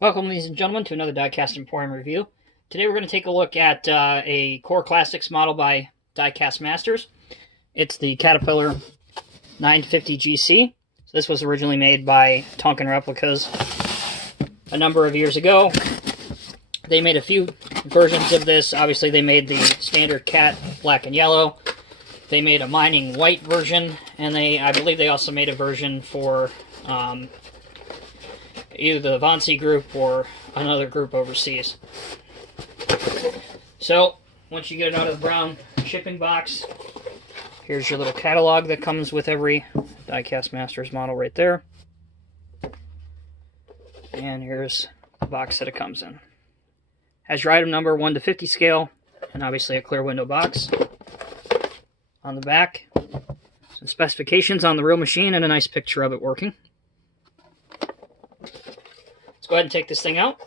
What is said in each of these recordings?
Welcome, ladies and gentlemen, to another Diecast Emporium review. Today we're going to take a look at a Core Classics model by Diecast Masters. It's the Caterpillar 950 GC. So this was originally made by Tonkin Replicas a number of years ago. They made a few versions of this. Obviously, they made the standard Cat black and yellow. They made a mining white version, and I believe they also made a version for either the Vansi group or another group overseas. So, once you get it out of the brown shipping box, here's your little catalog that comes with every Diecast Masters model right there. And here's the box that it comes in. Has your item number 1 to 50 scale, and obviously a clear window box. On the back, some specifications on the real machine and a nice picture of it working. Let's go ahead and take this thing out,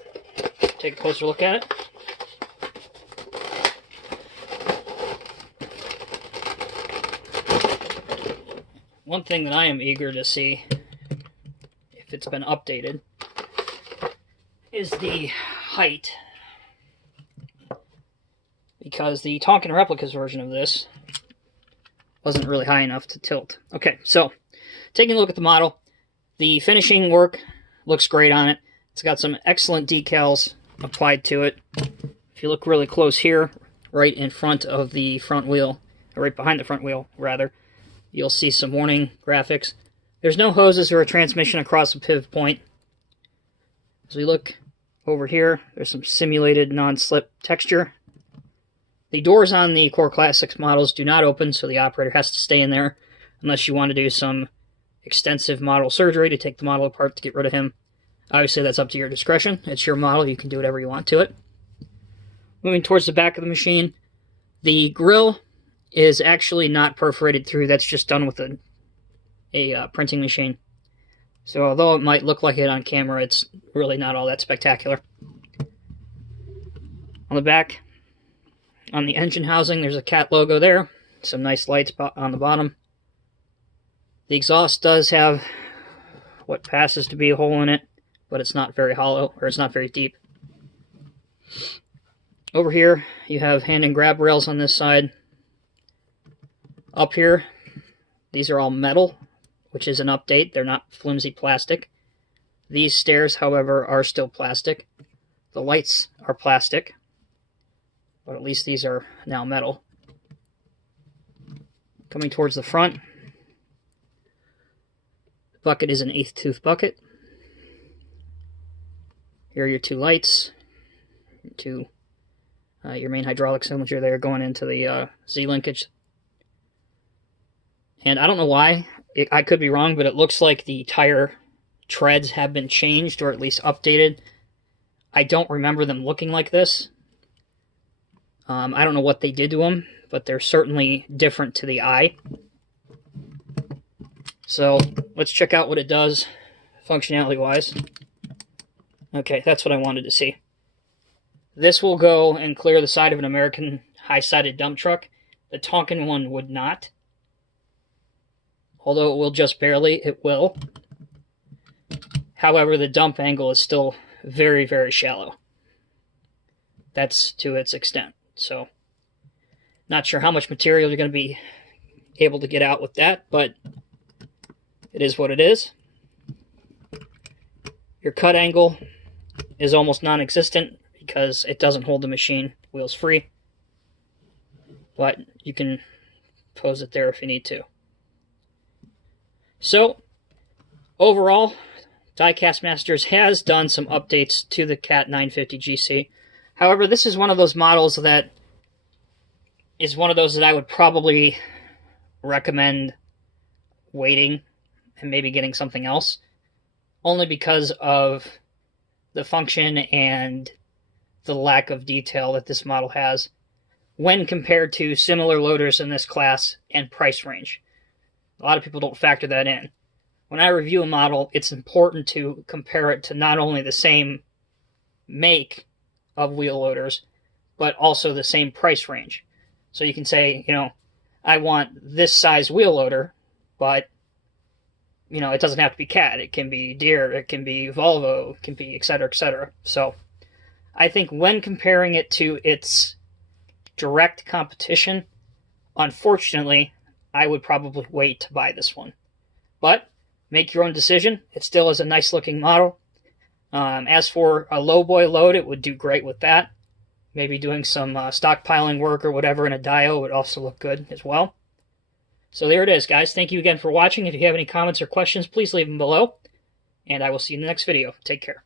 take a closer look at it. One thing that I am eager to see, if it's been updated, is the height. Because the Tonkin Replicas version of this wasn't really high enough to tilt. Okay, so taking a look at the model, the finishing work looks great on it. It's got some excellent decals applied to it. If you look really close here, right in front of the front wheel, or right behind the front wheel, rather, you'll see some warning graphics. There's no hoses or a transmission across the pivot point. As we look over here, there's some simulated non-slip texture. The doors on the Core Classics models do not open, so the operator has to stay in there unless you want to do some extensive model surgery to take the model apart to get rid of him. Obviously, that's up to your discretion. It's your model. You can do whatever you want to it. Moving towards the back of the machine, the grill is actually not perforated through. That's just done with a printing machine. So although it might look like it on camera, it's really not all that spectacular. On the back, on the engine housing, there's a Cat logo there. Some nice lights on the bottom. The exhaust does have what passes to be a hole in it, but it's not very hollow, or it's not very deep. Over here, you have hand and grab rails on this side. Up here, these are all metal, which is an update. They're not flimsy plastic. These stairs, however, are still plastic. The lights are plastic, but at least these are now metal. Coming towards the front, the bucket is an 1/8 tooth bucket. Here are your two lights, your main hydraulic cylinder there going into the Z linkage. And I don't know why, I could be wrong, but it looks like the tire treads have been changed, or at least updated. I don't remember them looking like this. I don't know what they did to them, but they're certainly different to the eye. So let's check out what it does functionality-wise. Okay, that's what I wanted to see. This will go and clear the side of an American high-sided dump truck. The Tonkin one would not. Although it will just barely, it will. However, the dump angle is still very, very shallow. That's to its extent. So, not sure how much material you're going to be able to get out with that, but it is what it is. Your cut angle is almost non-existent because it doesn't hold the machine wheels free, but you can pose it there if you need to. So, overall, Diecast Masters has done some updates to the Cat 950 GC. However, this is one of those models that is one of those that I would probably recommend waiting and maybe getting something else, only because of the function and the lack of detail that this model has when compared to similar loaders in this class and price range. A lot of people don't factor that in. When I review a model, it's important to compare it to not only the same make of wheel loaders, but also the same price range. So you can say, I want this size wheel loader, but You know, it doesn't have to be Cat. It can be Deere. It can be Volvo. It can be et cetera, et cetera. So I think when comparing it to its direct competition, unfortunately, I would probably wait to buy this one. But make your own decision. It still is a nice looking model. As for a lowboy load, it would do great with that. Maybe doing some stockpiling work or whatever in a Dio would also look good as well. So there it is, guys. Thank you again for watching. If you have any comments or questions, please leave them below. And I will see you in the next video. Take care.